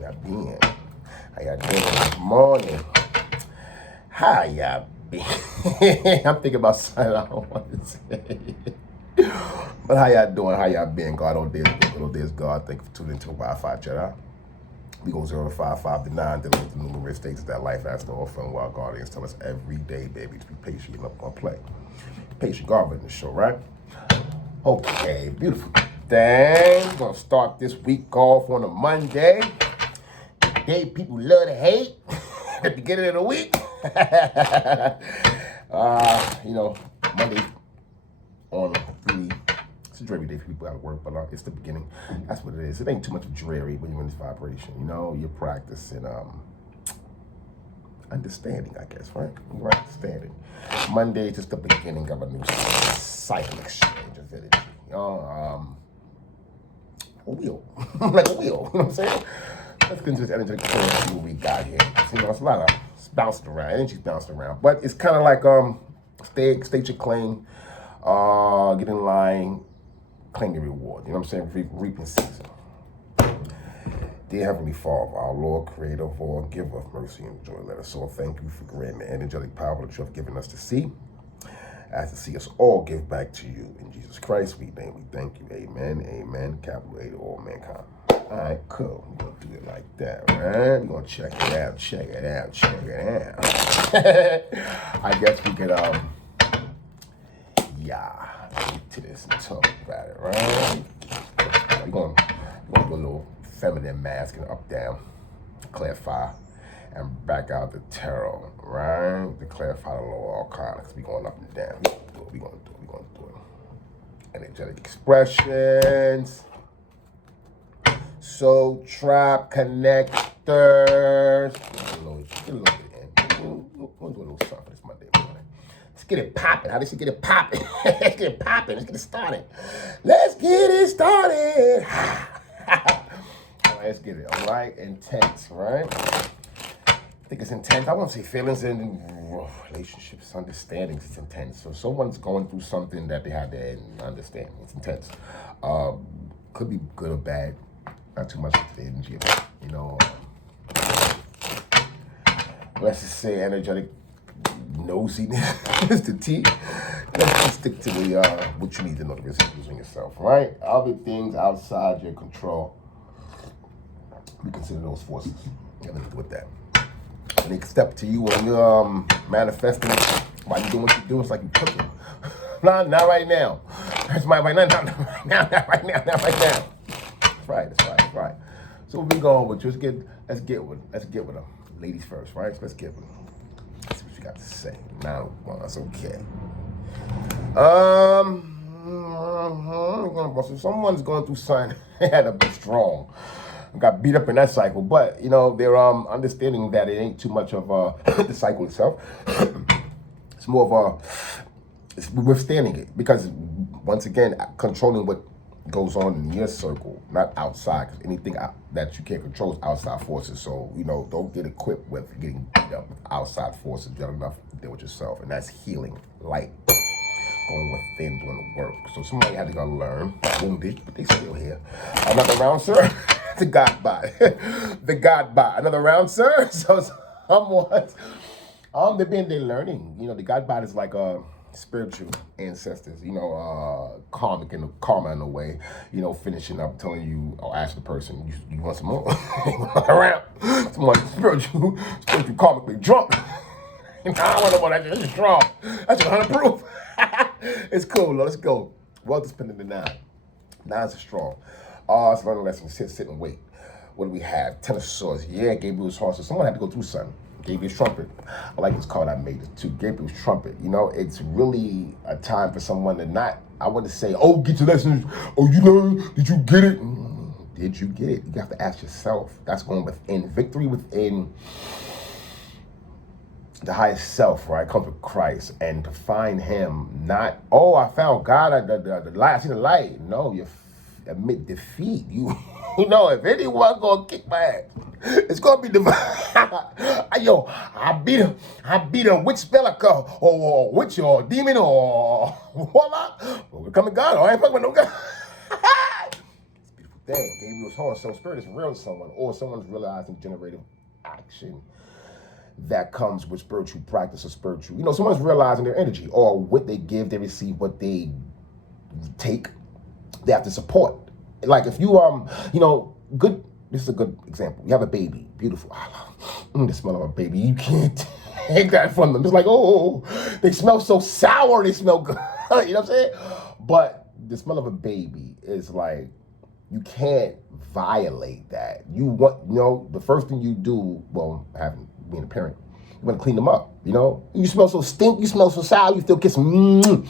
y'all been? How y'all doing this morning? How y'all been? I'm thinking about something I don't want to say. But how y'all doing? How y'all been? God, oh, there's God. Thank you for tuning into the Wi-Fi chat out. We go 0 to 5, 5 to 9, dealing with the numerous stages that life has to offer, and while guardians tell us every day, baby, to be patient. You're not gonna play. Patient God in the show, right? Okay, beautiful thing. We're gonna start this week off on a Monday. The day people love to hate at the beginning of the week. Monday on really, it's a dreary day for people out of work, but it's the beginning. That's what it is. It ain't too much dreary when you're in this vibration. You know, you're practicing understanding, I guess, right? You're understanding. Monday is just the beginning of a new cycle exchange of energy. A wheel. Like a wheel, you know what I'm saying? Let's get into this energy and see what we got here. So, it's a lot of, it's bouncing around, energy's bouncing around. But it's kind of like, state your claim, get in line, claim your reward. You know what I'm saying? Reaping season. Dear Heavenly Father, our Lord, Creator of all, give us mercy and joy. Let us all thank you for granting the energetic power that you have given us to see. As to see us all give back to you. In Jesus Christ, we thank you. Amen. Amen. Capital A to all mankind. All right, cool. We're going to do it like that, right? We're going to check it out, check it out, check it out. I guess we could, get to this and talk about it, right? We're going to do a little feminine mask and up, down, clarify, and back out the tarot, right? To clarify the lower arcana, because we're going up and down. We're going to do it. Energetic expressions. Soul trap connectors. Get a little bit in. We'll do a little something this Monday morning. Let's get it popping. How does she get it popping? Let's get it popping. Let's get it started. Let's get it started. All right, let's get it. All right, intense, right? I think it's intense. I won't say feelings and relationships, understandings. It's intense. So someone's going through something that they have to understand. It's intense. Could be good or bad. Not too much of the energy, you know. Let's just say energetic nosiness is the T. Let's just stick to the what you need to know to resist in yourself, right? Other things outside your control, we consider those forces. Nothing to do with that. When they step to you when you're manifesting while you're doing what you're doing, it's like you're cooking. Not right now. That's not right now. Not right now. That's right. So we going with you. Let's get with them. Ladies first, right? So let's get with them. Let's see what you got to say. Now, that's okay. So someone's going through something. They had to be strong. Got beat up in that cycle, but you know they're understanding that it ain't too much of the cycle itself. It's more of it's withstanding it, because once again, controlling what goes on in your circle, not outside. Because anything that you can't control is outside forces. So you know, don't get equipped with getting beat up with outside forces. You have enough to deal with yourself, and that's healing, light, going within, doing the work. So somebody had to go learn, wounded, but they still here. Another round, sir. The God bot. The God bot. Another round, sir. So somewhat, they're learning. You know, the God bot is like spiritual ancestors. You know, karma in a way. You know, finishing up, telling you, or ask the person, you want some more? Around. Someone spiritual karmically drunk. I don't want no more. That's just strong. That's 100 proof. It's cool. Let's go. Well, to spend the 9. 9's are strong. It's learning lesson. Sit and wait. What do we have? 10 of Swords. Yeah, Gabriel's horse. So someone had to go through something. Gabriel's trumpet. I like this card I made it too. Gabriel's trumpet. You know, it's really a time for someone to not, I wouldn't say, oh, get your lessons. Oh, you learned. Did you get it? Did you get it? You have to ask yourself. That's going within. Victory within the highest self, right? Comes with Christ. And to find him, not, oh, I found God, the light, I see the light. No, you admit defeat. You know, if anyone gonna kick my ass, it's gonna be divine. Yo, I beat a witch spell or witch or demon or warlock. Well, we're coming God. I ain't fucking with no God. It's a beautiful thing, gave you his horn. So spirit is real to someone, or someone's realizing generative action that comes with spiritual practice or spiritual. Someone's realizing their energy, or what they give, they receive, what they take, they have to support. Like if you good. This is a good example. You have a baby, beautiful. The smell of a baby, you can't take that from them. It's like, oh, they smell so sour, they smell good. You know what I'm saying? But the smell of a baby is like, you can't violate that. You want, the first thing you do, well, being a parent, you want to clean them up. You smell so stink, you smell so sour, you still kiss them,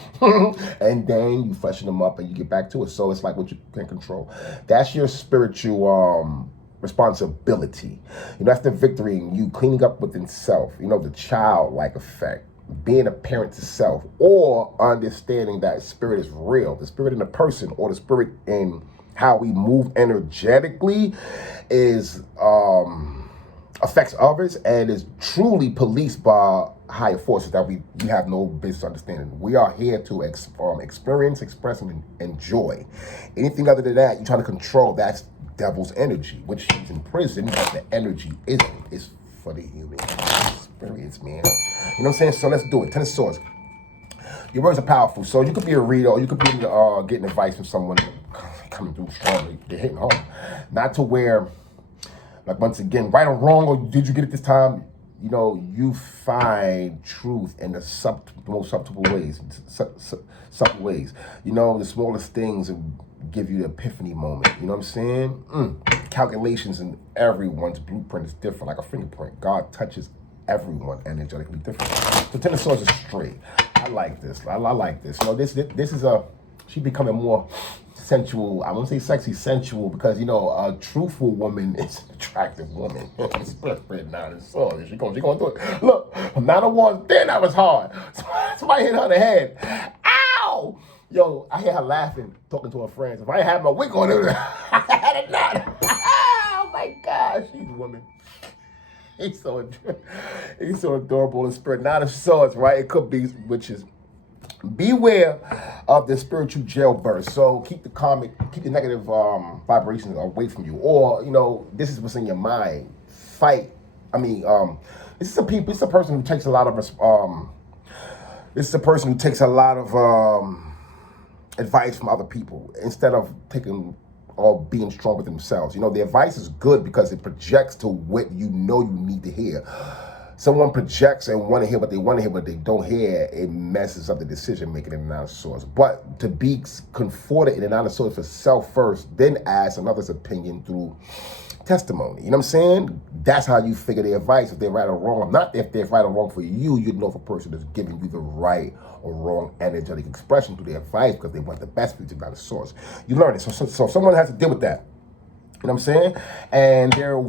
and then you freshen them up and you get back to it. So it's like what you can control. That's your spiritual responsibility. That's the victory in you cleaning up within self. The childlike effect, being a parent to self, or understanding that spirit is real. The spirit in a person, or the spirit in how we move energetically, is affects others and is truly policed by higher forces that we have no business understanding. We are here to experience, express, and enjoy. Anything other than that, you're trying to control. That's devil's energy, which he's in prison, but the energy is for the human experience, man. You know what I'm saying? So let's do it. Ten of Swords. Your words are powerful. So you could be a reader, or you could be getting advice from someone coming through strongly. They're hitting home. Not to where, like, once again, right or wrong, or did you get it this time? You find truth in the most subtle ways. Subtle ways. The smallest things give you the epiphany moment. You know what I'm saying? Calculations in everyone's blueprint is different, like a fingerprint. God touches everyone energetically different. So Ten of Swords is straight. I like this. I like this. This is she becoming more sensual. I won't say sexy, sensual, because a truthful woman is an attractive woman. Spread 9 of Swords. She going to do it. Look, 9 of Wands. Then that was hard. Somebody hit her in the head. Ow! Yo, I hear her laughing, talking to her friends. If I ain't had my wig on, I had it not. Oh my gosh, she's a woman. He's so adorable in spirit. 9 of Swords, right? It could be, which is, beware of the spiritual jailbird. So keep the negative vibrations away from you. Or, this is what's in your mind. Fight. This is a person who takes a lot of advice from other people instead of taking or being strong with themselves. The advice is good because it projects to what you need to hear. Someone projects and want to hear what they want to hear, but they don't hear, it messes up the decision making in the 9 of Swords. But to be comforted in the 9 of Swords for self first, then ask another's opinion through testimony. You know what I'm saying? That's how you figure the advice, if they're right or wrong. Not if they're right or wrong for you, you'd know if a person is giving you the right or wrong energetic expression through their advice because they want the best for you to 9 of Swords. You learn it. So someone has to deal with that. You know what I'm saying? And they're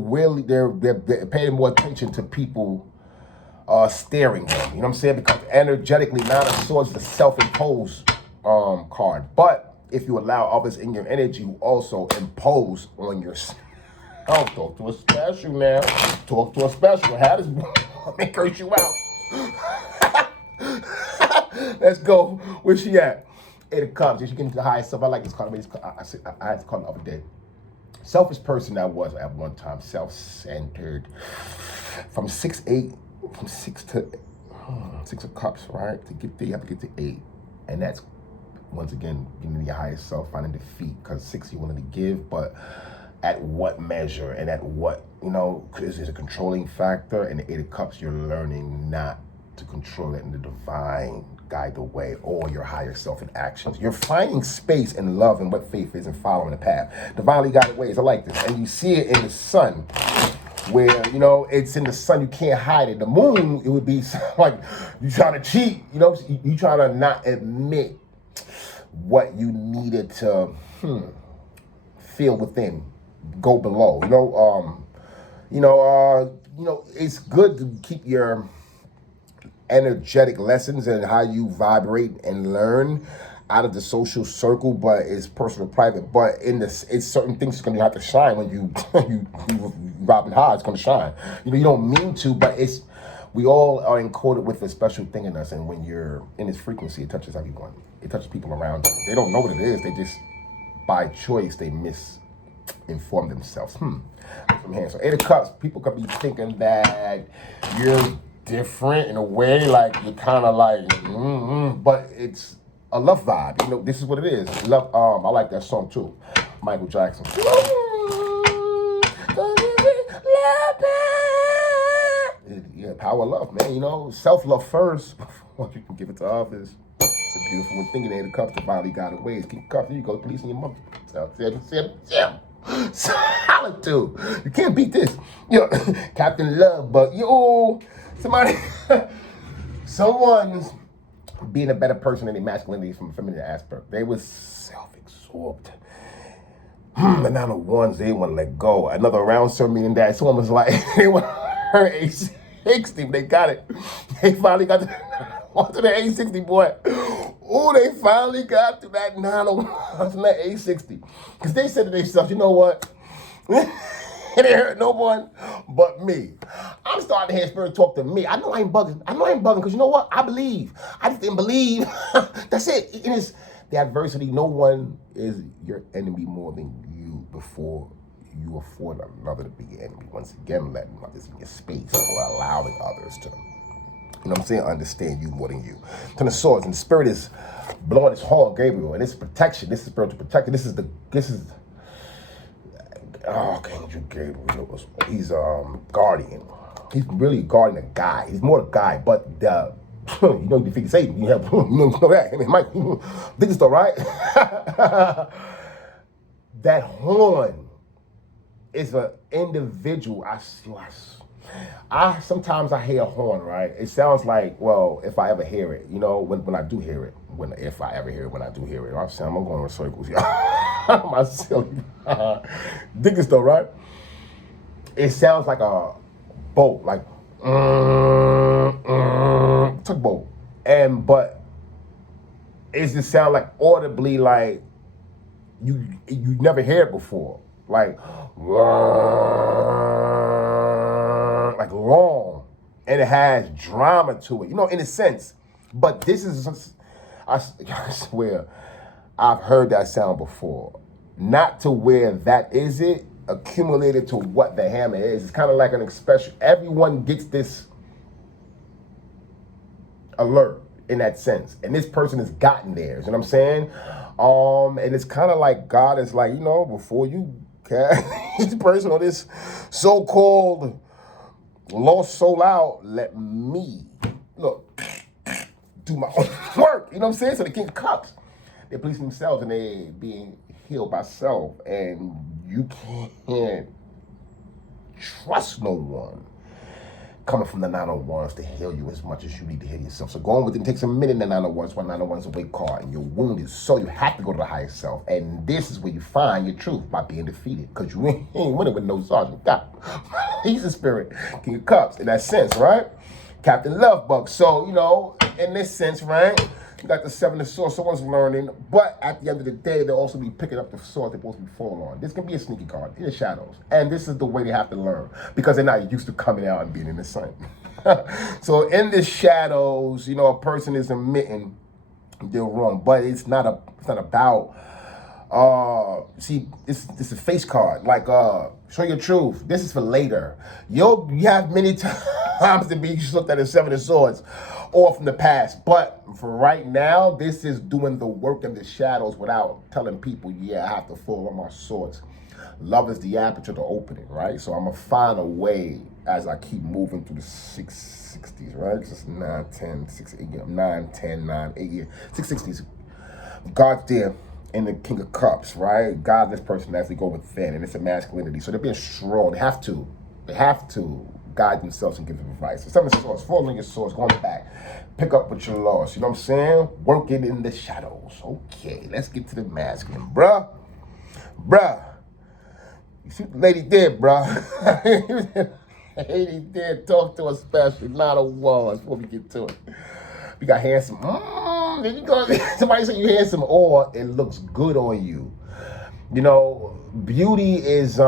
paying more attention to people staring them. You know what I'm saying? Because energetically, 9 of Swords is a self-imposed card. But if you allow others in your energy who also impose on yourself, talk to a special now. Talk to a special. How does woman curse you out? Let's go. Where's she at? 8 of Cups. She getting to the highest self. I like this card. I had this card the other day. Selfish person I was at one time. Self-centered. From 6 of Cups, right? To get there, you have to get to 8. And that's, once again, getting to your highest self, finding defeat. Because 6, you wanted to give, but at what measure and at what, because there's a controlling factor. And the 8 of Cups, you're learning not to control it, and the divine guide the way, or your higher self in actions. You're finding space and love in what faith is and following the path. Divinely guided ways. I like this. And you see it in the sun, where, it's in the sun, you can't hide it. The moon, it would be like you trying to cheat, you trying to not admit what you needed to feel within, go below. It's good to keep your energetic lessons and how you vibrate and learn out of the social circle, but it's personal, private. But it's certain things that's gonna have to shine when you Robin Hood. It's gonna shine. You don't mean to, but we all are encoded with a special thing in us, and when you're in this frequency, it touches everyone. It touches people around you. They don't know what it is. They just, by choice, they inform themselves. From here. So 8 of Cups, people could be thinking that you're different in a way, like you're kind of like, but it's a love vibe. You know, this is what it is. Love. I like that song too, Michael Jackson. Yeah, power of love, man. You know, self-love first before you can give it to others. It's a beautiful one. Thinking 8 of Cups, the finally got away. Keep cups. Here you go, policing your mother. Solitude. You can't beat this. You know, Captain Love, but someone's being a better person than their masculinity from a feminine aspect. They was self-absorbed. The 9 of Wands, they want to let go. Another round sermon meaning that someone was like, they want her 860, they got it. They finally got onto the 860, boy. Oh, they finally got to that 9 of Wands and that 860. Because they said to themselves, you know what? It ain't hurt no one but me. I'm starting to hear spirit talk to me. I know I ain't bugging. Because you know what? I believe. I just didn't believe. That's it. It is the adversity. No one is your enemy more than you before you afford another to be your enemy. Once again, letting others in your space or allowing others to, you know what I'm saying, understand you more than you. 10 of Swords, and the spirit is blowing its horn, Gabriel, and it's protection. This is spiritual protection. This is Archangel Gabriel. He's guardian. He's really guarding a guy. He's more a guy, but the you know, you defeat Satan. You have you know that. I mean, Mike, this is all right. That horn is an individual. I sometimes I hear a horn, right? It sounds like, well, if I ever hear it, you know, when I do hear it, if I ever hear it, when I do hear it, I'm saying I'm going in circles, y'all. My silly. Dig this though, right? It sounds like a boat, like tugboat, but it just sound like audibly like you never hear it before, like long, and it has drama to it, you know, in a sense. But this is, I swear, I've heard that sound before. Not to where that is it accumulated to what the hammer is. It's kind of like an expression. Everyone gets this alert in that sense, and this person has gotten theirs. You know what I'm saying? And it's kind of like God is like, you know, before you cast each person on this so-called lost soul out, let me do my own work. You know what I'm saying? So the King of Cups, they police themselves and they being healed by self, and you can't trust no one coming from the 9 of Wands to heal you as much as you need to heal yourself. So going with it takes a minute in the 9 of Wands. 9 of Wands is a weight card, and you're wounded, so you have to go to the higher self. And this is where you find your truth, by being defeated, because you ain't winning with no sergeant. God, he's a spirit, King of Cups, in that sense, right? Captain Lovebug. So, you know, in this sense, right, you got the 7 of Swords. Someone's learning, but at the end of the day, they'll also be picking up the sword they're supposed to be falling on. This can be a sneaky card in the shadows, and this is the way they have to learn, because they're not used to coming out and being in the sun. So in the shadows, you know, a person is admitting they're wrong, but it's not about see, this is a face card, like show your truth. This is for later. You have many times to be looked at as 7 of Swords or from the past, but for right now, this is doing the work in the shadows without telling people, yeah, I have to fall on my swords. Love is the aperture to opening, right? So I'm gonna find a way as I keep moving through the 660s, right? Just 9, 10, 6, 8, 9, 10, 9, 8, 660s. God's there in the King of Cups, right? God, this person as they go within, and it's a masculinity. So they're being strong. They have to guide themselves and give them advice. So 7 of Swords, falling on your swords, going back, pick up what you lost. You know what I'm saying? Working in the shadows. Okay, let's get to the masculine, bruh. You see what the lady did, bruh. Lady did talk to us special, not a wall before we get to it. We got handsome. Then you go, somebody say you handsome, or it looks good on you. You know, beauty is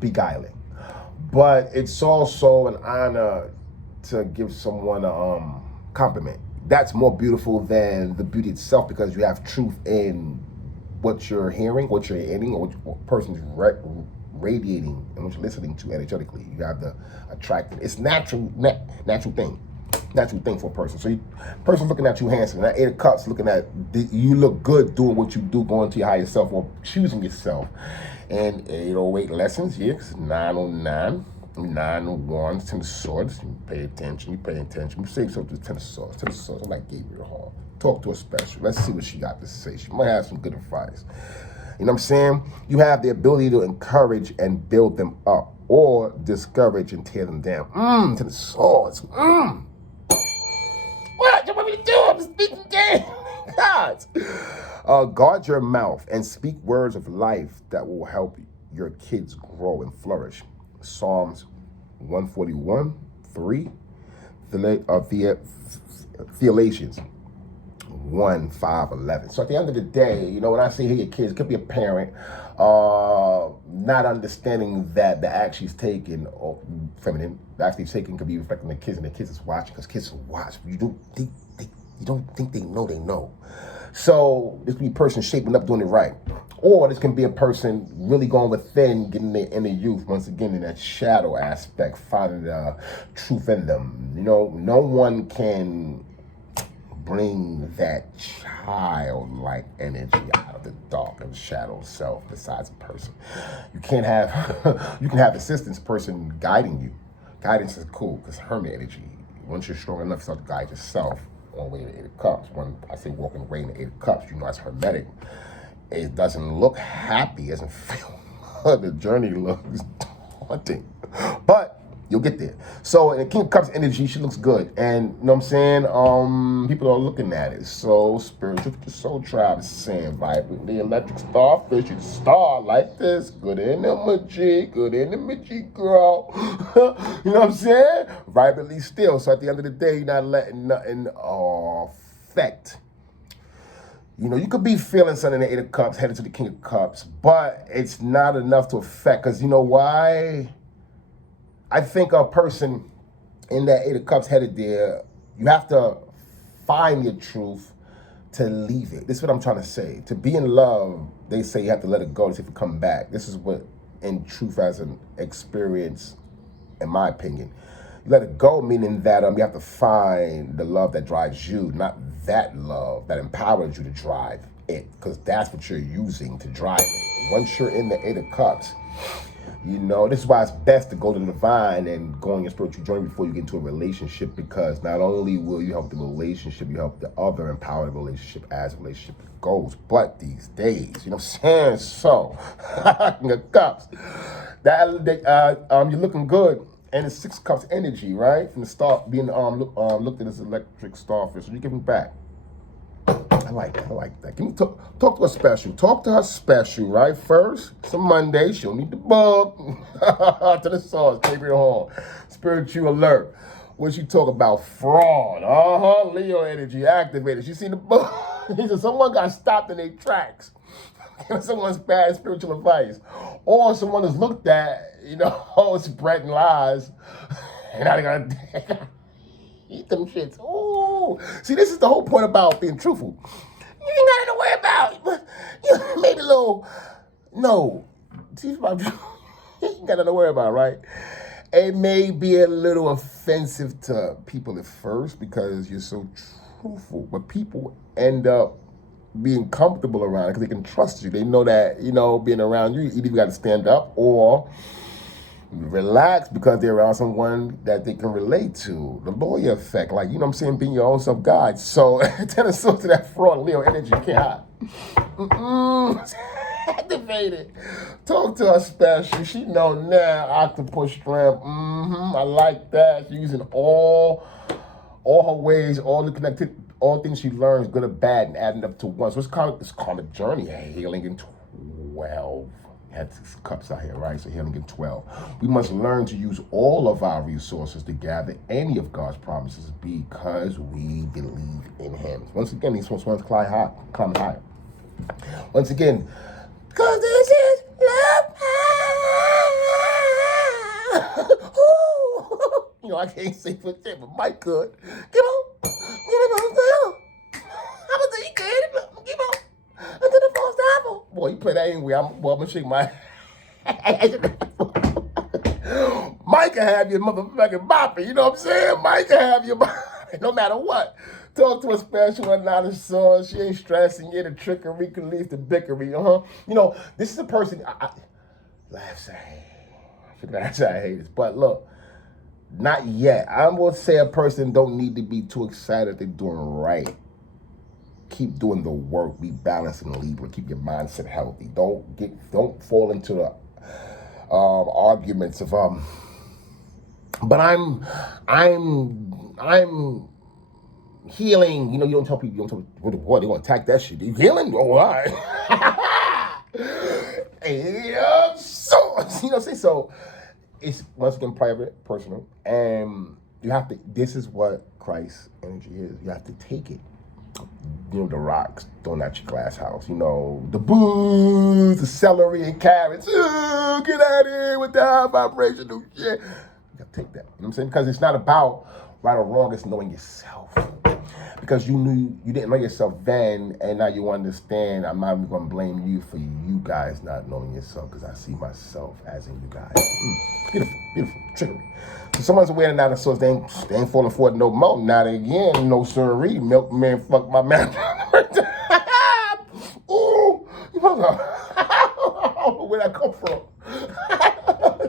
beguiling, but it's also an honor to give someone a compliment. That's more beautiful than the beauty itself, because you have truth in what you're hearing, what you're eating, or what person's radiating and what you're listening to energetically. You have the attractive. It's natural thing. Natural thing for a person. So person's looking at you handsome. That 8 of Cups looking at you look good doing what you do, going to your higher self or choosing yourself. And 808 lessons, yeah, because 909. 9 of Wands, 10 of Swords. You pay attention. You say something to 10 of Swords. 10 of Swords. I'm like Gabriel Hall. Talk to her special. Let's see what she got to say. She might have some good advice. You know what I'm saying? You have the ability to encourage and build them up, or discourage and tear them down. 10 of Swords. What? You want me to do? I'm speaking game. God. Guard your mouth and speak words of life that will help your kids grow and flourish. Psalms 141, 3, Theolations 1, 5, 11. So at the end of the day, when I say here your kids, it could be a parent not understanding that the action he's taking, or feminine, the action he's taking could be reflecting the kids, and the kids is watching, because kids watch. You don't think they know. So this could be a person shaping up, doing it right. Or this can be a person really going within, getting their inner youth, once again, in that shadow aspect, finding the truth in them. No one can bring that childlike energy out of the dark and shadow self besides a person. You can have assistance person guiding you. Guidance is cool, because hermit energy. Once you're strong enough, you start to guide yourself on the way to the 8 of Cups. When I say walking away in the 8 of Cups, it's hermetic. It doesn't look happy, it doesn't feel good. The journey looks daunting, but you'll get there. So in the King of Cups energy, she looks good, and you know what I'm saying? People are looking at it. So spiritual, the soul tribe is saying, vibrant, the electric starfish, you star like this. Good energy, girl. You know what I'm saying? Vibrantly still. So at the end of the day, you're not letting nothing affect. You could be feeling something in the 8 of Cups, headed to the King of Cups, but it's not enough to affect. Because you know why? I think a person in that 8 of Cups headed there, you have to find your truth to leave it. This is what I'm trying to say. To be in love, they say you have to let it go. They say if you come back. This is what, in truth, as an experience, in my opinion. You let it go, meaning that you have to find the love that drives you, not that love that empowers you to drive it, because that's what you're using to drive it. Once you're in the 8 of Cups, this is why it's best to go to the divine and go on your spiritual journey before you get into a relationship, because not only will you help the relationship, you help the other empower the relationship as the relationship goes. But these days, you know what I'm saying? So, King of Cups, you're looking good. And it's 6 Cups energy, right? From the start, being looked at as electric starfish. So you give me back. I like that. Give me talk to her special. Talk to her special, right? First, it's a Monday. She'll need the bug. To the source, Gabriel Hall. Spiritual alert. What she talk about? Fraud. Leo energy activated. She seen the bug. He said someone got stopped in their tracks. Someone's bad spiritual advice. Or someone has looked at, spreading lies. And now they gotta eat them shits. Ooh. See, this is the whole point about being truthful. You ain't got nothing to worry about. Maybe a little, no. See, about you ain't got nothing to worry about, right? It may be a little offensive to people at first because you're so truthful, but people end up being comfortable around it because they can trust you. They know that, being around you, either you got to stand up or relax because they're around someone that they can relate to. The lawyer effect, like, being your own self-guide. So, Ten of Swords to that fraud, Leo energy, you can't hide. Activated. Talk to her special. She know now, octopus strength. I like that. She's using all her ways, all the connected, all things she learns, good or bad, and adding up to one. So it's kind of this karmic journey, healing in 12. Had 6 cups out here, right? So healing in 12. We must learn to use all of our resources to gather any of God's promises because we believe in Him. Once again, these ones climb higher. Once again, because this is love. I can't say for shit, but Mike could. Keep on. How about you, kid? Keep on. Until the phone stop. Boy, you play that anyway. I'm gonna shake my. Mike can have your motherfucking bopping. You know what I'm saying? Mike can have your bopping, no matter what. Talk to a special and not a source. She ain't stressing you. The trickery can leave the bickery. You know, this is a person. Laughs I hate this. But look, not yet. I'm gonna say a person don't need to be too excited if they're doing right. Keep doing the work. Be balanced and Libra. Keep your mindset healthy. Don't fall into the arguments of But I'm healing. You know, you don't tell people. What they gonna attack that shit? You healing? Oh, all right. So you know, say so. It's once again private, personal, and you have to. This is what Christ energy is. You have to take it. You know, the rocks thrown at your glass house. You know, the booze, the celery and carrots. Oh, get out of here with the high vibrational shit. You gotta take that. You know what I'm saying? Because it's not about right or wrong. It's knowing yourself. Because you didn't know yourself then, and now you understand. I'm not even gonna blame you for you guys not knowing yourself, because I see myself as in you guys. Beautiful, beautiful, trickery. So someone's wearing that of sorts, they ain't falling for it no more. Not again, no siree. Milkman, fuck my man. Ooh, you know, I don't know where that come from.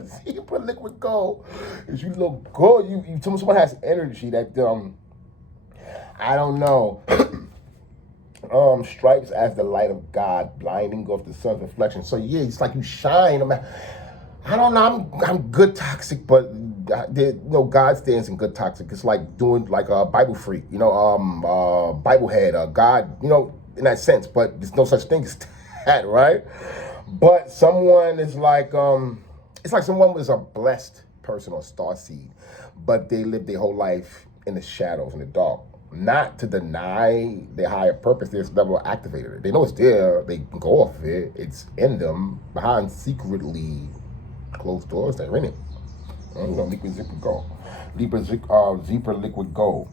See, you put liquid gold. As you look good, someone has energy that I don't know. Stripes as the light of God, blinding off the sun's reflection. So yeah, it's like you shine. I don't know. I'm good toxic, but God stands in good toxic. It's like doing like a Bible freak, Bible head, God, in that sense. But there's no such thing as that, right? But someone is like, it's like someone was a blessed person or starseed, but they lived their whole life in the shadows, in the dark. Not to deny their higher purpose, they're never activated it. They know it's there, they can go off of it, it's in them, behind secretly closed doors, they're in it. Liquid zipper gold. Zebra liquid gold.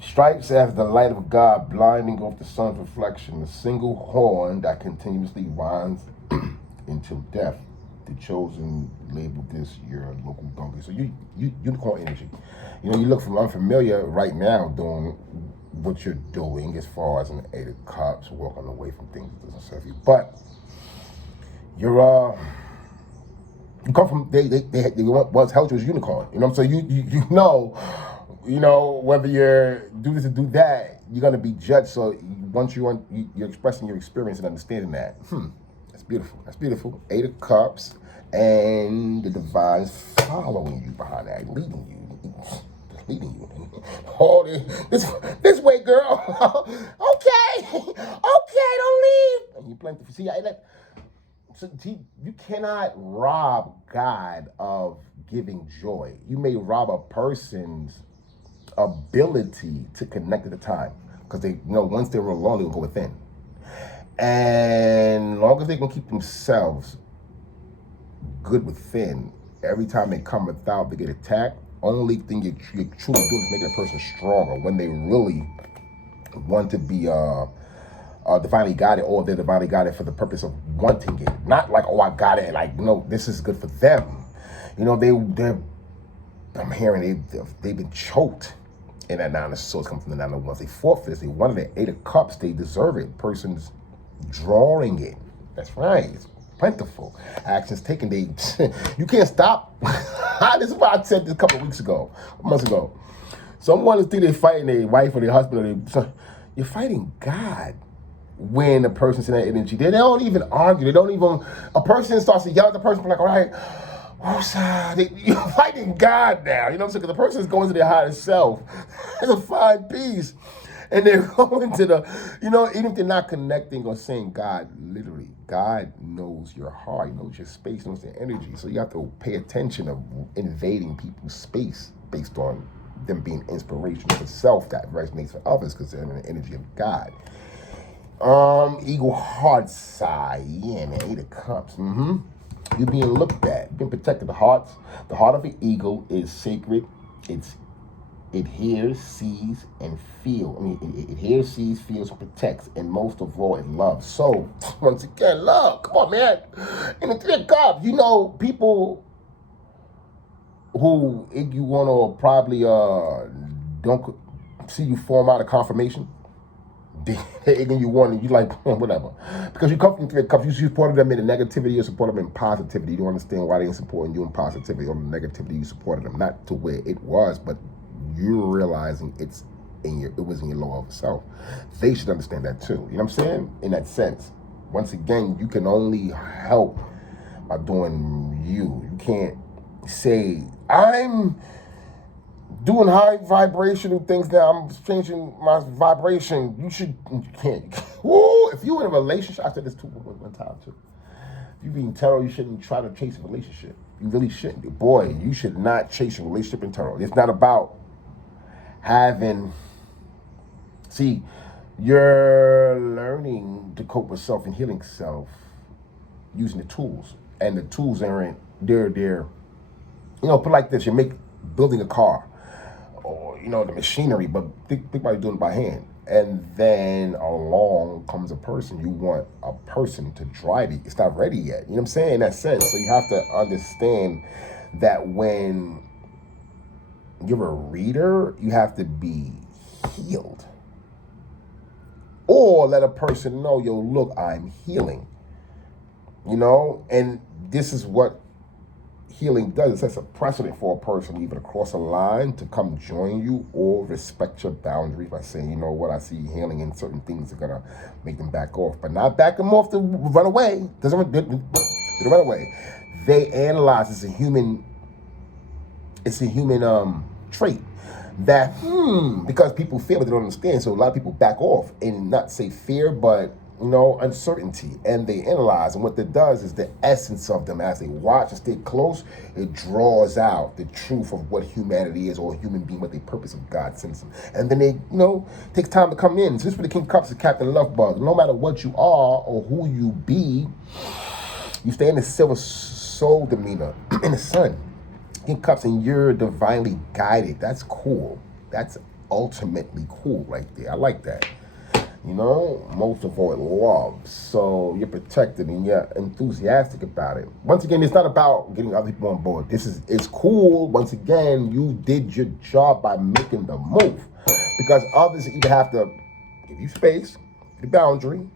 Stripes as the light of God, blinding off the sun's reflection, a single horn that continuously winds until death. The chosen label this your local donkey. So you unicorn energy. You look from unfamiliar right now doing what you're doing as far as an 8 of Cups, walking away from things that doesn't serve you. But you're you come from they once held you as unicorn. So you know whether you're do this or do that, you're gonna be judged. So once you're expressing your experience and understanding that, that's beautiful. That's beautiful. 8 of Cups, and the divine's following you behind that, leading you. Oh, this way, girl. Okay, don't leave. And you plenty. See, you cannot rob God of giving joy. You may rob a person's ability to connect at the time, because they once they're alone, they'll go within. And as long as they can keep themselves good within, every time they come without, they get attacked. Only thing you're truly doing is making a person stronger when they really want to be divinely guided, or they're divinely guided for the purpose of wanting it. Not like, oh, I got it, like, no, this is good for them. I'm hearing they've been choked in that 9 of Swords, come from the 9 of Wands. They fought for this. They wanted the 8 of Cups. They deserve it. Person's drawing it. That's right. It's plentiful. Actions taken. You can't stop. This is what I said this a couple of months ago. Someone think they're fighting their wife or their husband. You're fighting God when a person's in that energy. They don't even argue. A person starts to yell at the person, like, all right, you're fighting God now. You know what I'm saying? Because the person is going to their higher self. It's a fine piece. And they're going to even if they're not connecting or saying God, literally, God knows your heart, knows your space, knows your energy. So you have to pay attention of invading people's space based on them being inspirational for self that resonates for others, because they're in the energy of God. Eagle heart side. Yeah, man, 8 of Cups. You're being looked at, being protected. The heart of the eagle is sacred. It's It hears, sees, and feels. I mean, it hears, sees, feels, and protects, and most of all, it loves. So, once again, love. Come on, man. In the Three of Cups, you know, people who you want to probably don't see you form out of confirmation. They you want and you like whatever, because you come from Three of Cups. You supported them in the negativity, you support them in positivity. You don't understand why they ain't supporting you in positivity or the negativity. You supported them not to where it was, but you're realizing it was in your lower self. They should understand that too. You know what I'm saying? In that sense, once again, you can only help by doing you. You can't say I'm doing high vibrational things now. I'm changing my vibration. You can't. Woo! If you're in a relationship, I said this too one time too. If you're being tarot, you shouldn't try to chase a relationship. You really shouldn't. Boy, you should not chase a relationship in tarot. It's not about having. See, you're learning to cope with self and healing self using the tools, and the tools aren't. They're. You know, put like this: you're building a car. Or, you know, the machinery, but think about doing it by hand. And then along comes a person. You want a person to drive it. It's not ready yet. You know what I'm saying? In that sense. So you have to understand that when you're a reader, you have to be healed. Or let a person know, yo, look, I'm healing. You know? And this is what healing does. It sets a precedent for a person even across a line to come join you or respect your boundaries by saying, you know what, I see healing and certain things are gonna make them back off, but not back them off to run away. They run away. They analyze. It's a human trait that because people fear but they don't understand, so a lot of people back off and not say fear, but you know, uncertainty, and they analyze. And what that does is the essence of them, as they watch and stay close, it draws out the truth of what humanity is, or a human being, what the purpose of God sends them. And then they, you know, takes time to come in. So this for the King of Cups is Captain Lovebug. No matter what you are or who you be, you stay in the silver soul demeanor in the sun. King of Cups, and you're divinely guided. That's cool. That's ultimately cool right there. I like that. You know, most of all, it loves. So you're protected and you're enthusiastic about it. Once again, it's not about getting other people on board. It's cool. Once again, you did your job by making the move. Because others either have to give you space, the boundary,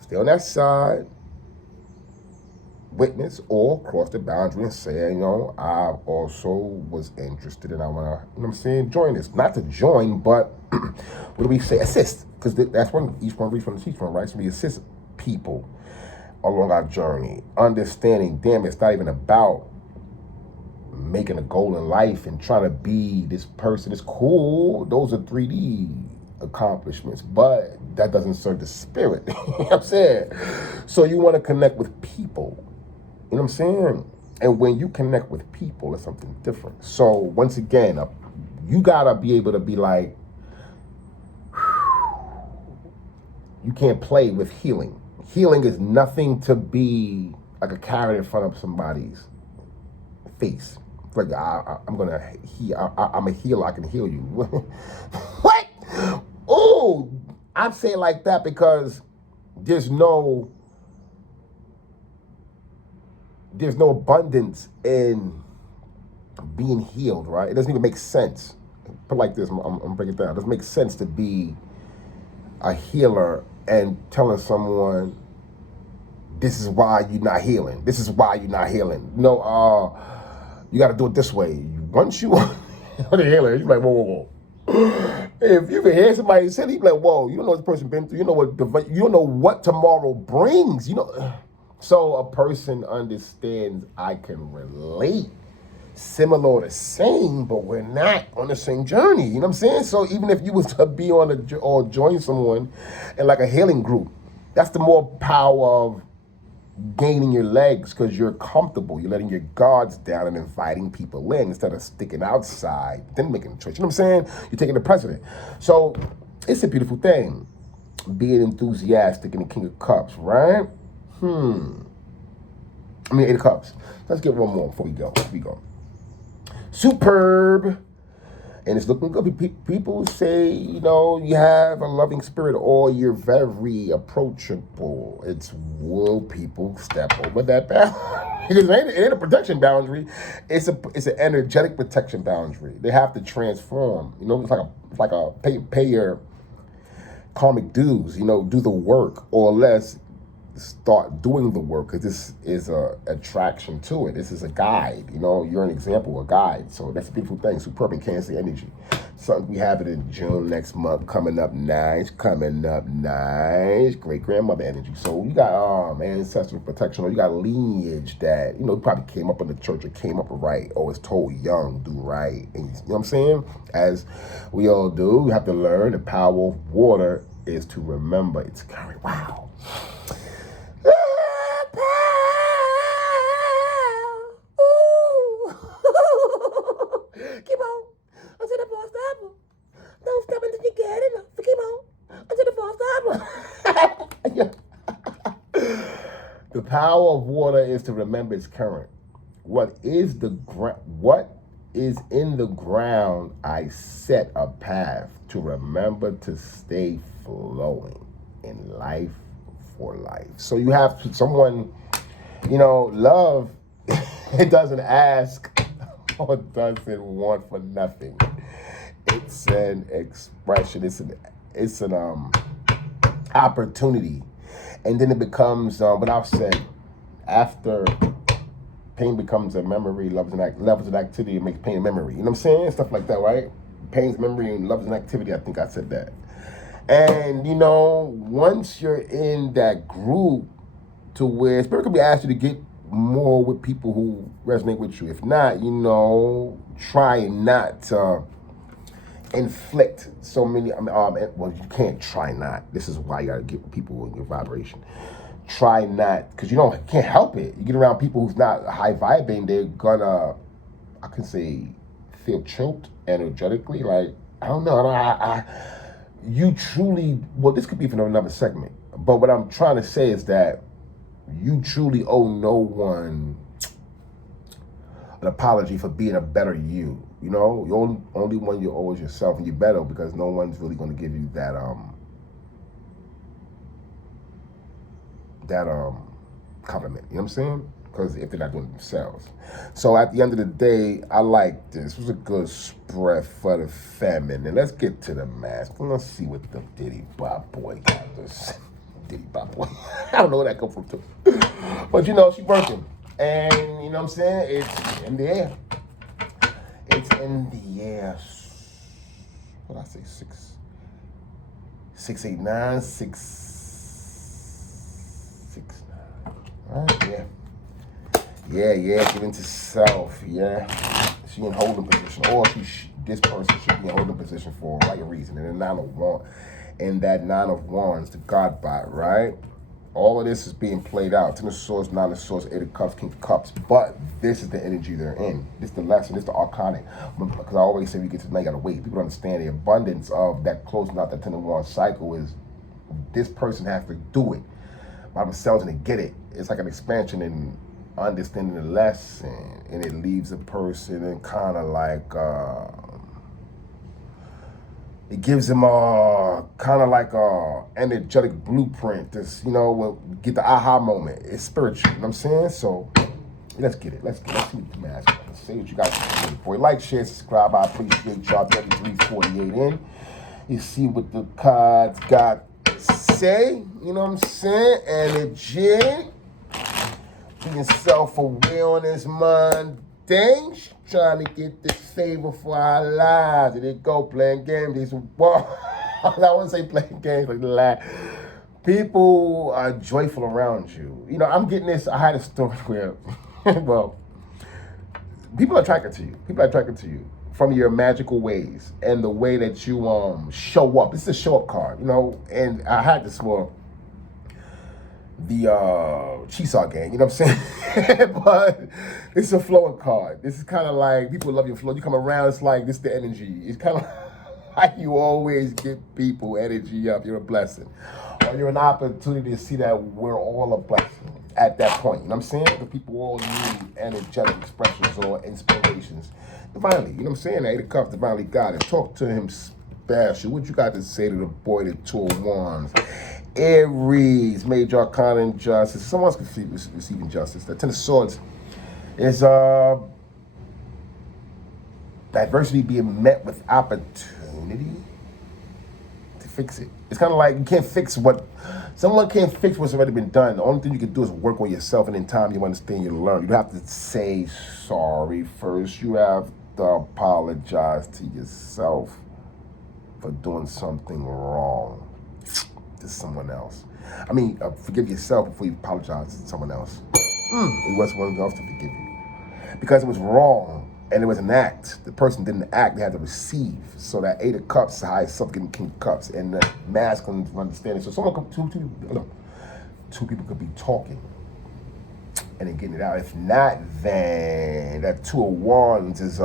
stay on that side, witness, or cross the boundary and say, you know, I also was interested and I want to, you know what I'm saying, join this. Not to join, but what do we say? Assist. Because that's when each one reads from the teach one, right? So we assist people along our journey, understanding, damn, it's not even about making a goal in life and trying to be this person. It's cool. Those are 3D accomplishments, but that doesn't serve the spirit. You know what I'm saying? So you want to connect with people. You know what I'm saying? And when you connect with people, it's something different. So once again, you gotta be able to be like, you can't play with healing. Healing is nothing to be like a carrot in front of somebody's face. Like I'm gonna heal. I'm a healer. I can heal you. What? Oh, I'm saying like that because there's no abundance in being healed, right? It doesn't even make sense. Put it like this, I'm breaking it down. It doesn't make sense to be a healer and telling someone, this is why you're not healing. This is why you're not healing. No, you got to do it this way. Once you are the healer, you're like, whoa. If you can hear somebody say, you be like, whoa, you don't know what this person been through. You don't know what tomorrow brings. You know. So a person understands I can relate, similar or the same, but we're not on the same journey. You know what I'm saying? So even if you was to be on or join someone in like a healing group, that's the more power of gaining your legs because you're comfortable. You're letting your guards down and inviting people in instead of sticking outside, then making a choice. You know what I'm saying? You're taking the precedent. So it's a beautiful thing, being enthusiastic in the King of Cups, right? Eight of Cups. Let's get one more before we go. Superb. and it's looking good. People say, you know, you have a loving spirit or you're very approachable. It's will people step over that boundary? It ain't a protection boundary. It's an energetic protection boundary. They have to transform. You know, it's like a pay your karmic dues. You know, do the work or less. Start doing the work, because this is a attraction to it. This is a guide. You know, you're an example, a guide. So that's a beautiful thing. Superb and Cancer energy. Something we have it in June next month. Coming up nice. Great grandmother energy. So you got ancestral protection, or you got lineage that, you know, probably came up in the church or came up right, or was told young, do right. And you know what I'm saying? As we all do, we have to learn the power of water is to remember its current. Wow. Keep on until the ball stop. Don't stop until you get enough. Keep on until the ball stop. The power of water is to remember its current. What is in the ground? I set a path to remember to stay flowing in life for life. So you have someone, you know, love. It doesn't ask or doesn't want for nothing. It's an expression. It's an opportunity, and then it becomes what I've said. After pain becomes a memory, love is an activity. It makes pain a memory. You know what I'm saying? Stuff like that, right? Pain's memory and love is an activity. I think I said that. And you know, once you're in that group, to where Spirit could be asked you to get more with people who resonate with you. If not, you know, try not to inflict so many. Well, you can't try not. This is why you gotta get with people in your vibration. Try not, because you can't help it. You get around people who's not high vibing, they're gonna, I can say, feel choked energetically. Like, I don't know. You truly, well, this could be for another segment. But what I'm trying to say is that you truly owe no one an apology for being a better you. You know, the only one you owe is yourself, and you're better because no one's really going to give you that compliment. You know what I'm saying? Because if they're not doing it themselves. So at the end of the day, I like this. It was a good spread for the feminine. Let's get to the masculine. Let's see what the Diddy Bop Boy got this. Diddy Bop Boy. I don't know where that come from too. But you know, she working. And you know what I'm saying? It's in the air. It's in the air. What did I say? 689, 669. All right, yeah. Yeah, get into self, yeah. She in holding position, or this person should be in holding position for the right reason. And that 9 of Wands, the God bot, right? All of this is being played out. 10 of Swords, 9 of Swords, 8 of Cups, King of Cups. But this is the energy they're in. This is the lesson. This is the Arcane. Because I always say we get to tonight, you gotta wait. People understand the abundance of that closing out that 10 of Wands cycle is this person has to do it by themselves and they get it. It's like an expansion in understanding the lesson, and it leaves a person in kind of like it gives them a kind of like a energetic blueprint. This, you know, will get the aha moment. It's spiritual. You know what I'm saying? So let's get it. Let's see what the mask. Let's see what you guys do. Boy, like, share, subscribe. I appreciate y'all. 3348 in. You see what the cards got to say. You know what I'm saying? Energetic. Being self-aware on this mundane, trying to get this favor for our lives. And they go playing games. These I wouldn't say playing games, like laugh. People are joyful around you. You know, I'm getting this. I had a story where, well, people are attracted to you. People are attracted to you from your magical ways and the way that you show up. This is a show up card, you know. And I had this for the Cheesaw gang, you know what I'm saying? But it's a flowing card. This is kind of like, people love your flow. You come around, it's like, this is the energy. It's kind of like you always get people energy up. You're a blessing. Or you're an opportunity to see that we're all a blessing. at that point. You know what I'm saying? The people all need energetic expressions or inspirations. Divinely, you know what I'm saying? Eight of Cups, divinely guided. Talk to him special. What you got to say to the boy, the Two of Wands? Aries, major arcana injustice. Someone's receiving justice. The Ten of Swords is diversity being met with opportunity to fix it. It's kind of like you can't fix someone can't fix what's already been done. The only thing you can do is work on yourself, and in time you understand, you learn. You don't have to say sorry first. You have to apologize to yourself for doing something wrong to someone else. I mean, forgive yourself before you apologize to someone else. It was someone else to forgive you. Because it was wrong, and it was an act. The person didn't act, they had to receive. So that Eight of Cups is the highest getting King of Cups, and the masculine understanding. So two people could be talking and then getting it out. If not, then that Two of Wands is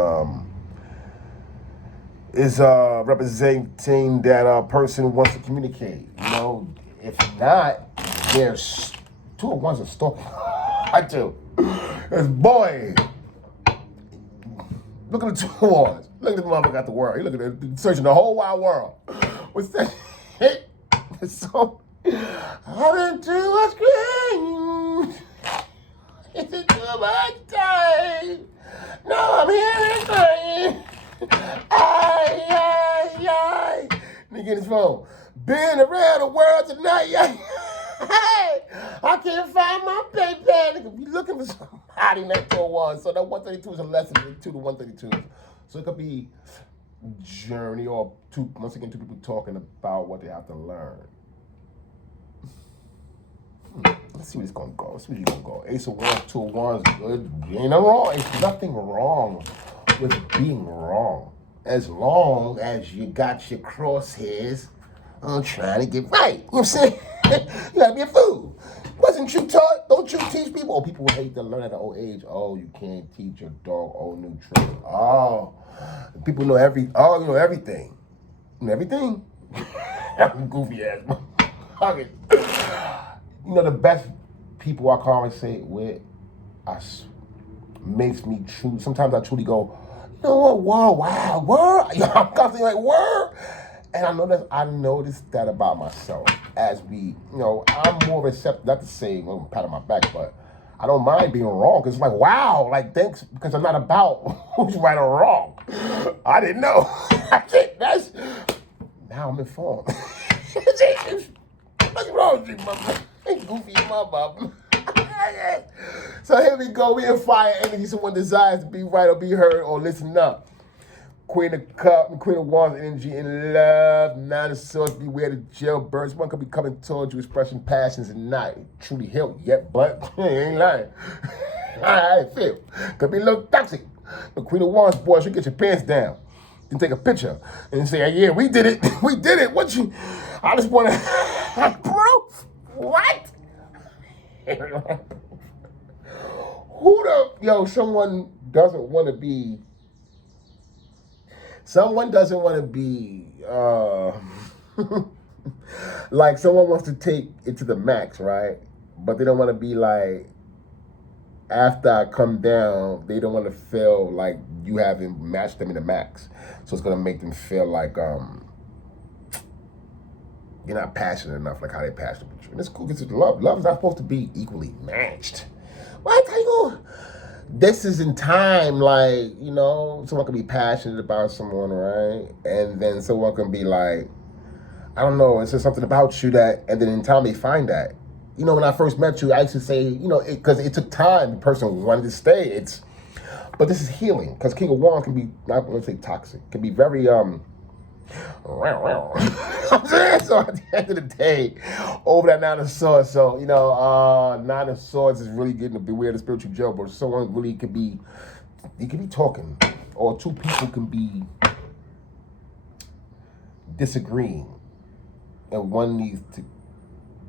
representing that person who wants to communicate. You know, if not, there's Two of Wands are stalking. I do. This boy. Look at the Two of Wands. Look at the motherfucker got the world. He look at it, searching the whole wide world. What's that? So, I've been too much crying. It's too much time. No, I'm here and crying. Ay. Nigga get his phone. Been around the world tonight, Hey, I can't find my PayPal. Nigga, be looking for somebody in that 201. So that 132 is a lesson to 2 to 132. So it could be journey or once again, two people talking about what they have to learn. Let's see where it's gonna go. Let's see where it's gonna go. Ace of Wands, Two of Wands, good. Ain't nothing wrong. Ain't nothing wrong with being wrong. As long as you got your crosshairs on trying to get right. You know what I'm saying? You gotta be a fool. Wasn't you taught? Don't you teach people? Oh, people hate to learn at an old age. Oh, you can't teach your dog old new tricks. Oh, people know everything. You know everything? Goofy ass. Okay. You know the best people I conversate with, makes me true. Sometimes I truly go, you know what? Wow, word. I'm constantly like, word. And I noticed that about myself. As I'm more receptive, not to say, pat on my back, but I don't mind being wrong. Cause it's like, wow, like thanks, because I'm not about who's right or wrong. I didn't know. Now I'm informed. What's wrong with you, mama? Goofy mama. So here we go. We in fire energy. Someone desires to be right or be heard or listen up. Queen of Cups, Queen of Wands energy in love. Nine of Swords, beware the jailbirds. One could be coming towards you, expressing passions and not truly help yet, but he ain't lying. I feel. Could be a little toxic. The Queen of Wands, boy, should get your pants down. Then take a picture and say, yeah, we did it. We did it. I just want to have proof. What? Someone doesn't want to be like someone wants to take it to the max, right? But they don't want to be like, after I come down, they don't want to feel like you haven't matched them in the max. So it's going to make them feel like you're not passionate enough, like how they passionate with you. And it's cool because it's love. Love is not supposed to be equally matched. What? How you going? This is in time, like, someone can be passionate about someone, right? And then someone can be like, I don't know, it's just something about you that, and then in time they find that. When I first met you, I used to say, because it took time, the person wanted to stay. But this is healing, because King of Wands can be, not going to say toxic, can be very, So at the end of the day, over that Nine of Swords, Nine of Swords is really getting to beware the spiritual jail, but someone really could be talking, or two people can be disagreeing, and one needs to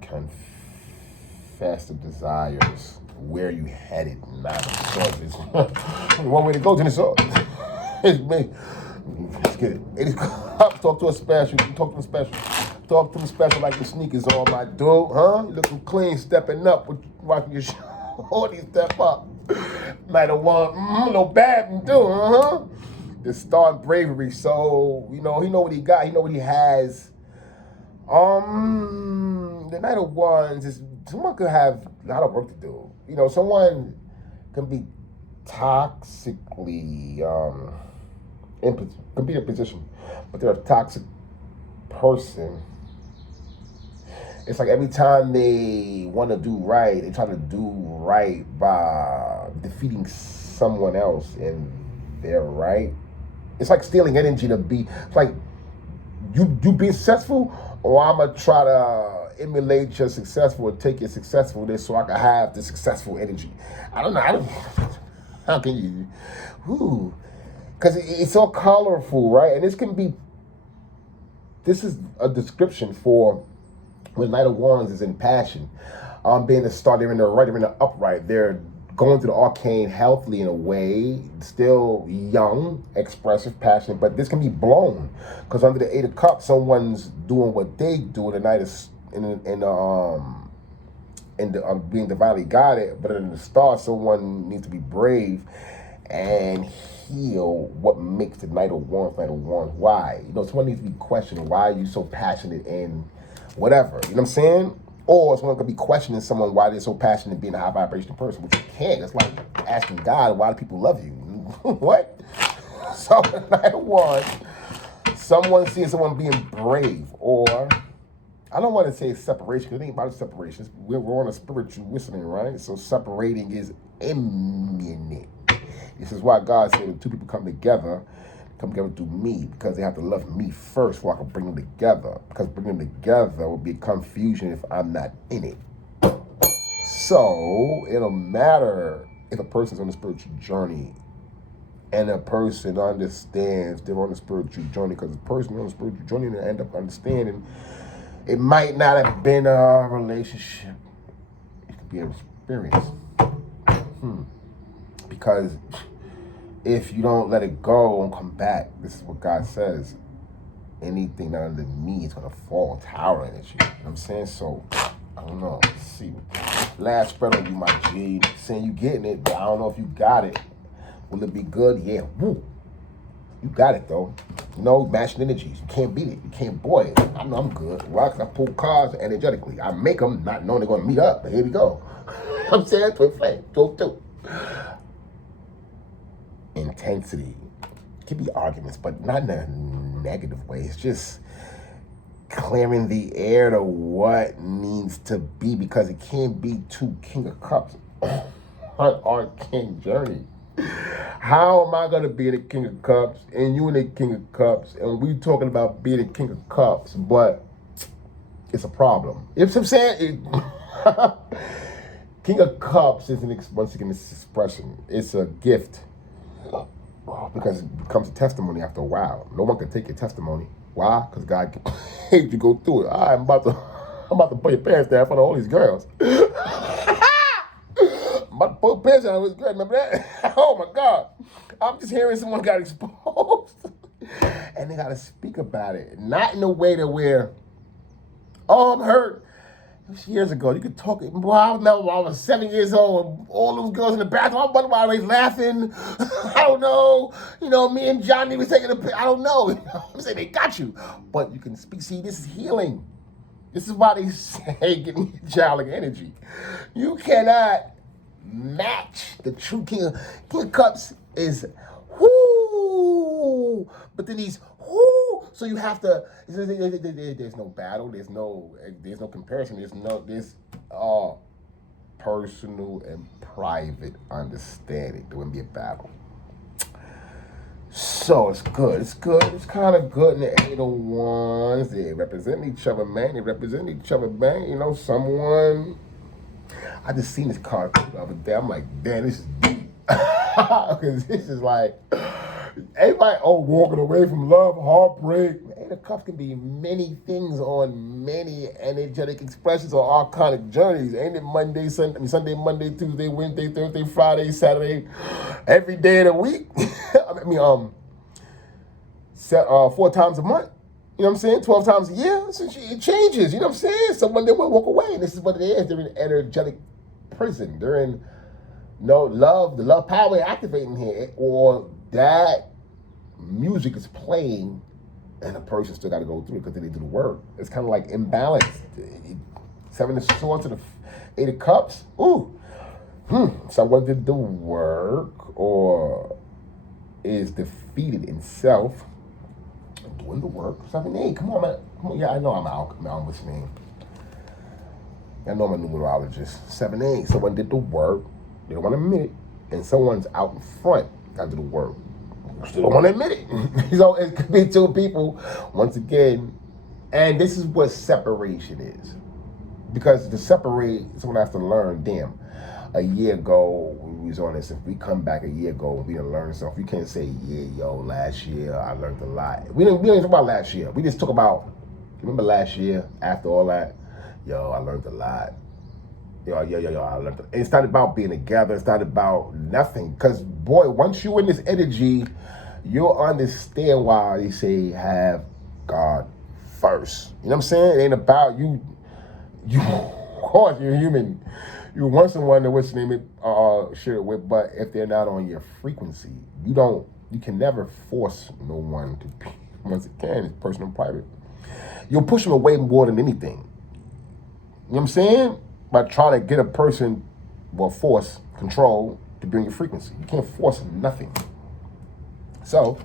confess the desires. Where you headed? Nine of Swords is one way to go to the sword. It's me. Let's get it. Talk to a special. Talk to a special. Talk to me special like the sneakers on, my dude, huh? You looking clean, stepping up, watching your shorty step up. Might have won, no bad too, The star and bravery, so, he know what he got, he know what he has. The Knight of Wands is, someone could have a lot of work to do. Someone can be toxically, can be in a position, but they're a toxic person. It's like every time they want to do right, they try to do right by defeating someone else in their right. It's like stealing energy to be, it's like you be successful, or I'm going to try to emulate your successful or take your successfulness so I can have the successful energy. I don't know. How can you? Because it's so colorful, right? And this is a description for when Knight of Wands is in passion. Being the star, they're in the right, they're in the upright. They're going through the arcane healthily in a way, still young, expressive, passionate, but this can be blown. Because under the Eight of Cups, someone's doing what they do, and the Knight is being divinely guided, but in the star, someone needs to be brave and heal what makes the Knight of Wands. Why? Someone needs to be questioning, why are you so passionate in whatever? You know what I'm saying? Or someone could be questioning someone why they're so passionate in being a high vibration person, which you can't. It's like asking God, why do people love you? What? So the Knight of Wands, someone seeing someone being brave, or I don't want to say separation, because it ain't about separation. We're on a spiritual whistling, right? So separating is imminent. This is why God said when two people come together through me, because they have to love me first before I can bring them together. Because bringing them together will be confusion if I'm not in it. So it don't matter if a person's on a spiritual journey and a person understands they're on a spiritual journey, because the person on a spiritual journey will end up understanding it might not have been a relationship. It could be an experience. Because if you don't let it go and come back, this is what God says, anything not under me is going to fall towering at you. You know what I'm saying? So, I don't know. Let's see. Last spread on you, my G. Saying you getting it, but I don't know if you got it. Will it be good? Yeah. Woo. You got it, though. Matching energies. You can't beat it. You can't boy it. I know I'm good. Why? Because I pull cards energetically. I make them not knowing they're going to meet up, but here we go. You know what I'm saying? Twin flame. 202. Intensity. It could be arguments, but not in a negative way. It's just clearing the air to what needs to be, because it can't be two King of Cups on Arcane journey. How am I going to be the King of Cups and you in the King of Cups, and we talking about being the King of Cups, but it's a problem. You know what I'm saying? King of Cups isn't, once again, it's expression. It's a gift. Because it becomes a testimony after a while. No one can take your testimony. Why? Because God hates you go through it. I'm about to put your pants down in front of all these girls. I'm about to put pants down with this girl. Remember that? Oh my God. I'm just hearing someone got exposed. And they got to speak about it. Not in a way that where, oh, I'm hurt. Years ago, you could talk. Boy, I remember when I was 7 years old, all those girls in the bathroom, I'm wondering why they laughing. I don't know. Me and Johnny was taking a pic. I don't know. I'm saying they got you. But you can speak. See, this is healing. This is why they say getting childlike energy. You cannot match the true King of Cups is whoo. But then these whoo. So you have to, there's no battle, there's no comparison, there's personal and private understanding. There wouldn't be a battle. So it's good. It's kind of good. And the Eight of Wands, they represent each other, man. Someone, I just seen this card the other day. I'm like, damn, this is deep. Because this is like, everybody, walking away from love, heartbreak. Eight of Cups can be many things on many energetic expressions or arcanic journeys. Ain't it Sunday, Monday, Tuesday, Wednesday, Thursday, Friday, Saturday, every day of the week? 4 times a month. You know what I'm saying? 12 times a year, it changes. You know what I'm saying? Someone they will walk away, and this is what it is. They're in an energetic prison. They're in love, the love power activating here, or that music is playing, and the person still got to go through it because they didn't do the work. It's kind of like imbalance. 7 of Swords to the 8 of Cups. Ooh. Someone did the work or is defeated in self. Doing the work. 7, 8. Come on, man. Come on. Yeah, I know I'm listening. I know I'm a numerologist. 7, 8. Someone did the work. They don't want to admit it. And someone's out in front. Got to do the work. Still don't want to admit it. So it could be 2 people, once again. And this is what separation is. Because to separate, someone has to learn, damn, a year ago, we was on this. If we come back a year ago and we didn't learn something, you can't say, yeah, yo, last year I learned a lot. We didn't talk about last year. We just talk about, remember last year, after all that, yo, I learned a lot. Yo, I learned. It's not about being together. It's not about nothing. Because, boy, once you're in this energy, you'll understand why they say have God first. You know what I'm saying? It ain't about you. Of course, you're human. You want someone to what's name it, share it with, but if they're not on your frequency, you can never force no one to be. Once again, it's personal and private. You'll push them away more than anything. You know what I'm saying? By trying to get a person, force, control, to bring your frequency. You can't force nothing. So,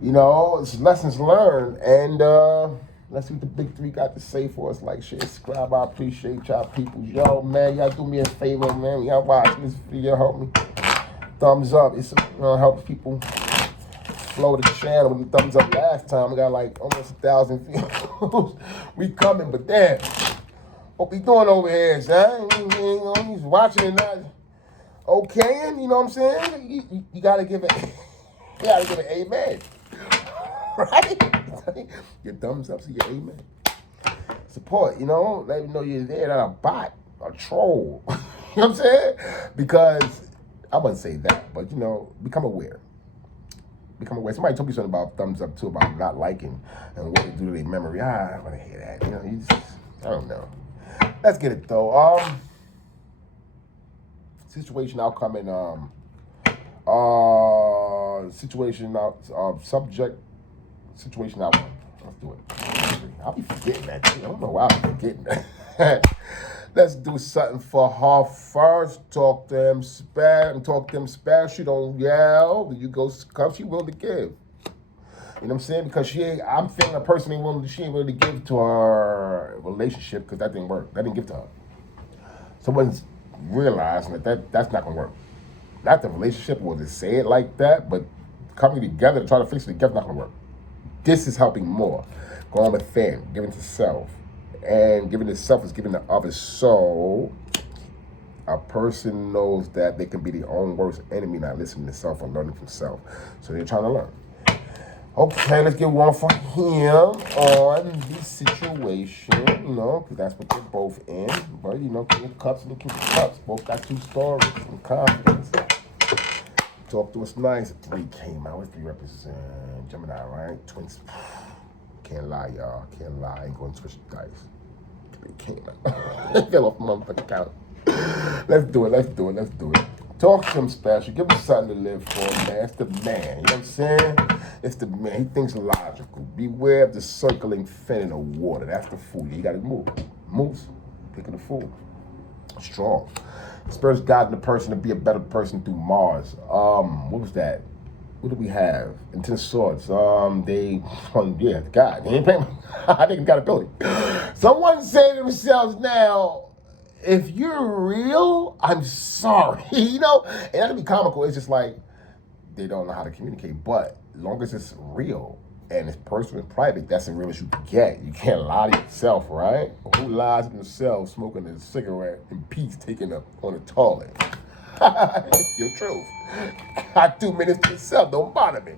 it's lessons learned, and let's see what the big 3 got to say for us. Like, share, subscribe. I appreciate y'all people. Yo, man, y'all do me a favor, man. Y'all watching this video, help me. Thumbs up. It's helps people flow the channel. With the thumbs up last time, we got like almost 1,000 views. We coming, but damn. What we doing over here, son? He's watching and not okaying, you know what I'm saying? You gotta give it, amen. Right? Your thumbs up, so your amen. Support, let me know you're there, not a bot, a troll. You know what I'm saying? Because, I wouldn't say that, but become aware. Become aware. Somebody told me something about thumbs up too, about not liking and what they do to their memory. I don't want to hear that. I don't know. Let's get it though. Situation outcome and situation out subject situation outcome. Let's do it. I'll be forgetting that. I don't know why I'm forgetting that. Let's do something for her first. Talk to them special. Don't yell. You go come. She willing to give. You know what I'm saying? Because I'm feeling a person she ain't willing to give to her relationship because that didn't work. That didn't give to her. Someone's realizing that's not going to work. Not the relationship or to say it like that, but coming together to try to fix it together, not going to work. This is helping more. Going within, giving to self. And giving to self is giving to others. So a person knows that they can be their own worst enemy, not listening to self or learning from self. So they're trying to learn. Okay, let's get one for him on this situation, because that's what they're both in. But, King of Cups and the King of Cups both got 2 stories and confidence. Talk to us nice. 3 came out. What 3 represent? Gemini, right? Twins. Can't lie, y'all. Can't lie. I ain't going to switch the dice. They came out. They fell off the motherfucking couch. Let's do it. Talk to him special. Give him something to live for, man. It's the man. You know what I'm saying? It's the man. He thinks logical. Beware of the circling fin in the water. That's the fool. You got to move. Moves. Pick of the fool. Strong. Spirit's guiding the person to be a better person through Mars. What was that? What do we have? Ten of Swords. God. They ain't playing. I think got ability. Someone say to themselves now, if you're real, I'm sorry. And that'd be comical. It's just like they don't know how to communicate. But as long as it's real and it's personal and private, that's the realest you can get. You can't lie to yourself, right? Who lies to themselves smoking a cigarette and peace taken up on the toilet? Your truth. Got 2 minutes to yourself. Don't bother me.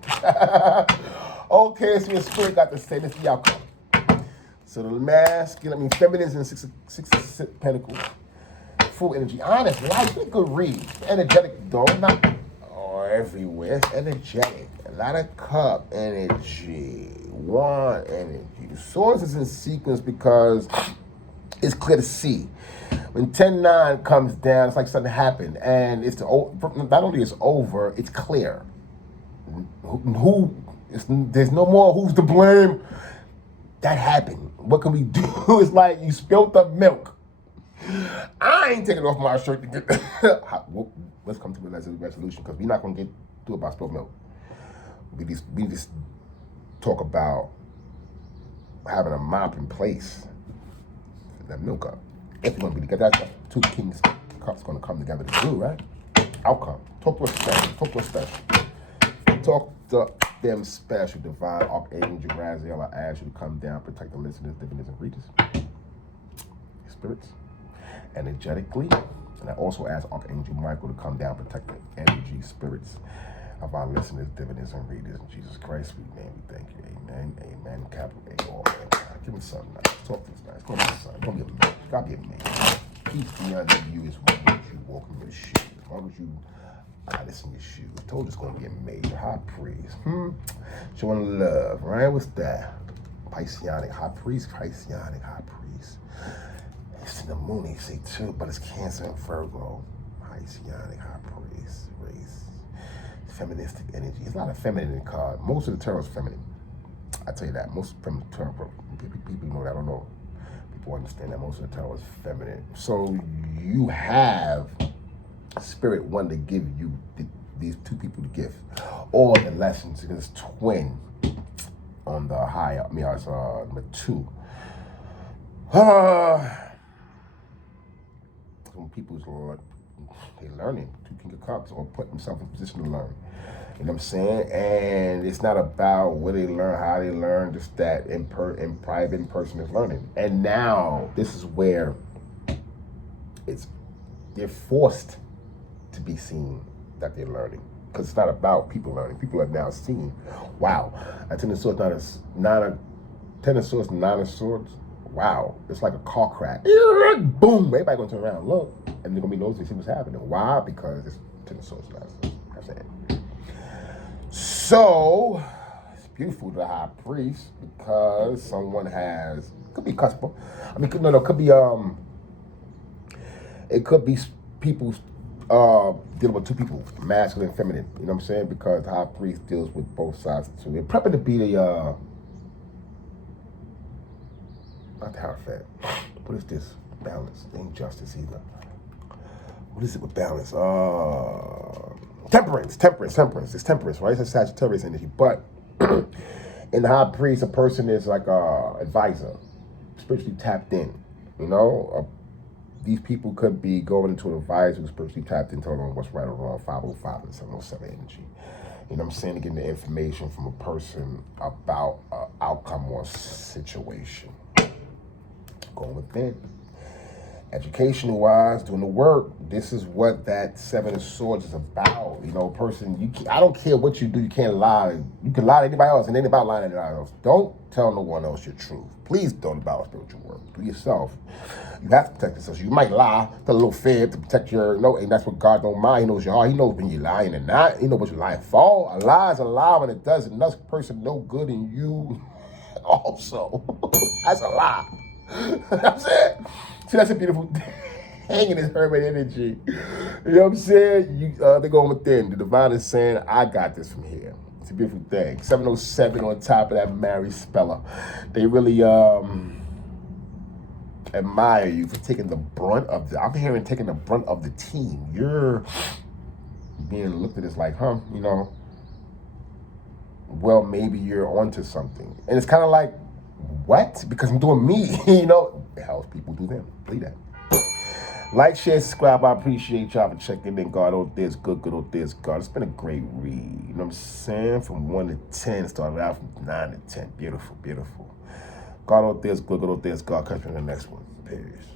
Okay, so your spirit got to say this is the outcome. So the masculine, feminines and six of pentacles. Full energy. Honest, life, good read. Energetic though. Not, or if everywhere. It's energetic. A lot of cup energy. Wand energy. The swords is in sequence because it's clear to see. When 10-9 comes down, it's like something happened. And it's not only it's over, it's clear. There's no more who's to blame. That happened. What can we do? It's like you spilled the milk. I ain't taking off my shirt to get. Let's come to a resolution because we're not gonna get through about spilled milk. We just talk about having a mop in place. That milk up. If you want to be together, that's two kings cups gonna come together to do, right? Outcome. Talk to us special. Talk to us special. Talk to them special. Divine Archangel Raziel, I ask you to come down, protect the listeners, diviners, and readers. Spirits. Energetically. And I also ask Archangel Michael to come down, protect the energy, spirits of our listeners, diviners, and readers. In Jesus Christ's sweet name, we thank you. Amen. Amen. Capital A, all mankind. Give me something nice. Talk to us nice. Go to the sun. Don't be amazed. God be amazed. Peace beyond you is what you walk in your shoes. As long as you honest in your shoes. I told you it's going to be a major high priest. Showing love, right? What's that? Pisceanic high priest, Pisceanic high priest. It's in the moon, they say too, but it's Cancer and Virgo. Pisceanic high priest, race. Feministic energy. It's not a feminine card. Most of the tarot is feminine. I tell you that. Most feminine tarot, people know that. I don't know. People understand that most of the tarot is feminine. So you have Spirit wanted to give you these two people the gift. All the lessons. It is twin on the higher. I mean, it's number 2. Some people's they're learning. 2 King of Cups or put themselves in position to learn. You know what I'm saying? And it's not about what they learn, how they learn, just that in private, in person is learning. And now this is where they're forced to be seen that they're learning. Because it's not about people learning. People are now seeing, wow, a 10 of swords, not a 10 of swords, 9 of swords. Wow, it's like a car crash. Boom, everybody gonna turn around, look, and they're gonna be nosy, see what's happening. Why? Because it's 10 of swords, 9 of swords. That's it. So it's beautiful, the high priest, because someone could be cuspable. I mean, no, it could be people dealing with 2 people, masculine and feminine. You know what I'm saying? Because the high priest deals with both sides too. They're prepping to be the not the Hierophant. What is this? Balance. Ain't justice either. What is it with balance? Temperance. It's temperance, right? It's a Sagittarius energy. But in the high priest, a person is like a advisor, spiritually tapped in. You know, these people could be going into an advisor who's spiritually tapped in, telling them what's right or wrong. 505 and 707 energy. You know what I'm saying? To get the information from a person about an outcome or situation. Going within. Educational-wise, doing the work, this is what that 7 of Swords is about. You know, person, I don't care what you do, you can't lie. You can lie to anybody else, and ain't about lying to anybody else. Don't tell no one else your truth. Please don't about spiritual work. Do yourself. You have to protect yourself. You might lie, tell a little fib to protect your, and that's what God don't mind. He knows your heart. He knows when you're lying or not. He knows what you're lying for. A lie is a lie when it does another person no good in you also. That's a lie. That's it. See, that's a beautiful thing in this hermit energy. You know what I'm saying? They're going within. The divine is saying, I got this from here. It's a beautiful thing. 707 on top of that Mary Speller. They really admire you for taking the brunt of I'm hearing taking the brunt of the team. You're being looked at as like, well, maybe you're onto something. And it's kind of like, what? Because I'm doing me, The hell people do them. Believe that. Like, share, subscribe. I appreciate y'all for checking in. God, oh, there's good, oh, there's God. It's been a great read. You know what I'm saying? From 1 to 10, started out from 9 to 10. Beautiful, beautiful. God, oh, there's good, oh, there's God. Catch you in the next one. Peace.